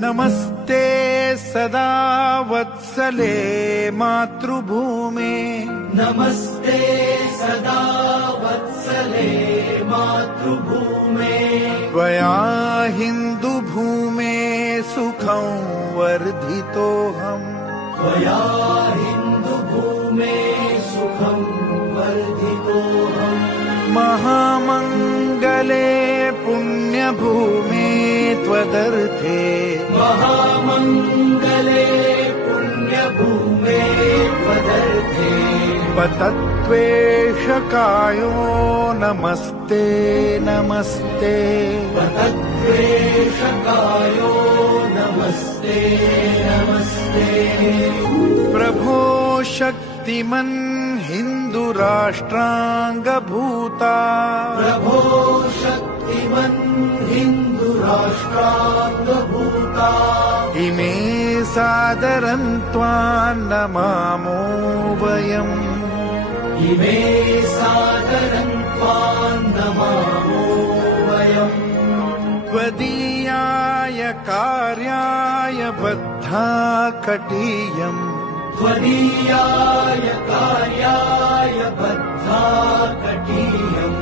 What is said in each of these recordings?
नमस्ते सदा वत्सले मातृभूमे नमस्ते सदा वत्सले मातृभूमे त्वया हिन्दुभूमे सुखं वर्धितोऽहम् त्वया हिन्दुभूमे सुखं वर्धितोऽहम् महामङ्गले पुण्यभूमे त्वदर्थे महामङ्गले पुण्यभूमे त्वदर्थे पतत्वेषकायो नमस्ते नमस्ते पतत्वेषकायो नमस्ते नमस्ते प्रभो शक्तिमन् हिन्दुराष्ट्राङ्गभूता प्रभो शक्तिमन् हिन्दुराष्ट्राङ्गभूता इमे सादरं त्वां नमामो वयम् इमे सादरं त्वां नमामो वयम् त्वदीयाय कार्याय बद्धा कटीयम् त्वदीयाय कार्याय बद्धा कटीयम्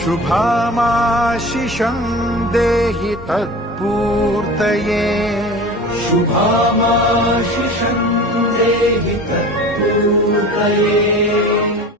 शुभामाशिषं देहि तत्पूर्तये शुभामाशिषं देहि तत्पूर्तये